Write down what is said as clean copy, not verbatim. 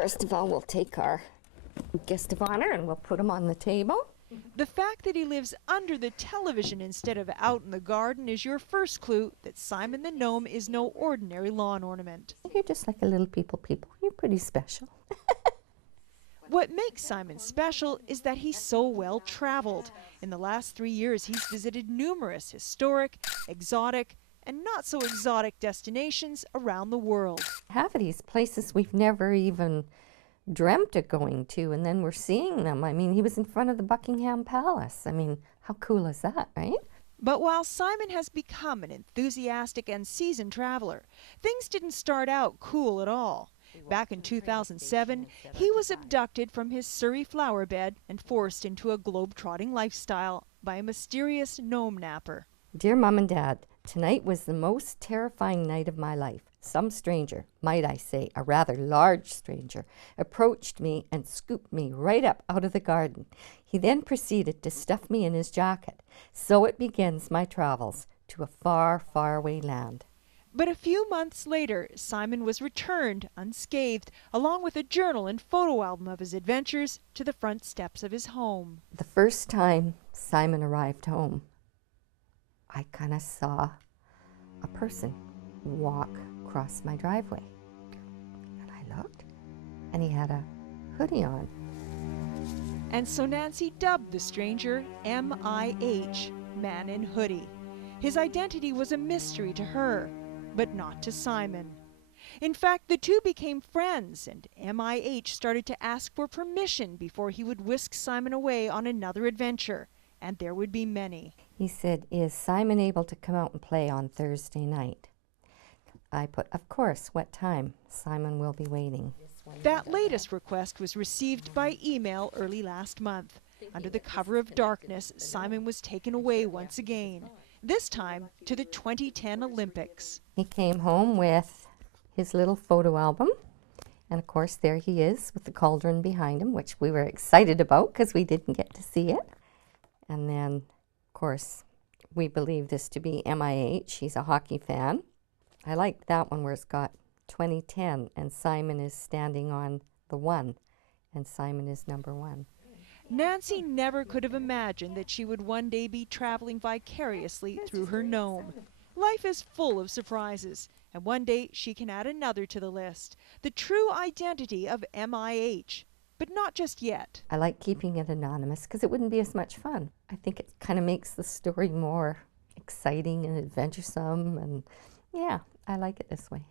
first of all, we'll take our guest of honor and we'll put him on the table. The fact that he lives under the television instead of out in the garden is your first clue that Simon the Gnome is no ordinary lawn ornament. You're just like a little people. You're pretty special. What makes Simon special is that he's so well traveled. In the last 3 years, he's visited numerous historic, exotic, and not so exotic destinations around the world. Half of these places we've never even dreamt of going to, and then we're seeing them. I mean, he was in front of the Buckingham Palace. I mean, how cool is that, right? But while Simon has become an enthusiastic and seasoned traveler, things didn't start out cool at all. Back in 2007, he was abducted from his Surrey flower bed and forced into a globe-trotting lifestyle by a mysterious gnome napper. Dear Mom and Dad, tonight was the most terrifying night of my life. Some stranger, might I say, a rather large stranger, approached me and scooped me right up out of the garden. He then proceeded to stuff me in his jacket. So it begins my travels to a far, far away land. But a few months later, Simon was returned unscathed, along with a journal and photo album of his adventures, to the front steps of his home. The first time Simon arrived home, I kind of saw a person walk across my driveway. And I looked, and he had a hoodie on. And so Nancy dubbed the stranger M.I.H., Man in Hoodie. His identity was a mystery to her, but not to Simon. In fact, the two became friends, and M.I.H. started to ask for permission before he would whisk Simon away on another adventure, and there would be many. He said, "Is Simon able to come out and play on Thursday night?" I put, "Of course, what time? Simon will be waiting." That latest request was received by email early last month. Under the cover of darkness, Simon was taken away once again, this time to the 2010 Olympics. He came home with his little photo album, and of course there he is with the cauldron behind him, which we were excited about because we didn't get to see it. And then, of course, we believe this to be MIH. He's a hockey fan. I like that one where it's got 2010 and Simon is standing on the 1 and Simon is number 1. Nancy never could have imagined that she would one day be traveling vicariously through her gnome. Life is full of surprises, and one day she can add another to the list, the true identity of MIH. But not just yet. I like keeping it anonymous because it wouldn't be as much fun. I think it kind of makes the story more exciting and adventuresome, and yeah, I like it this way.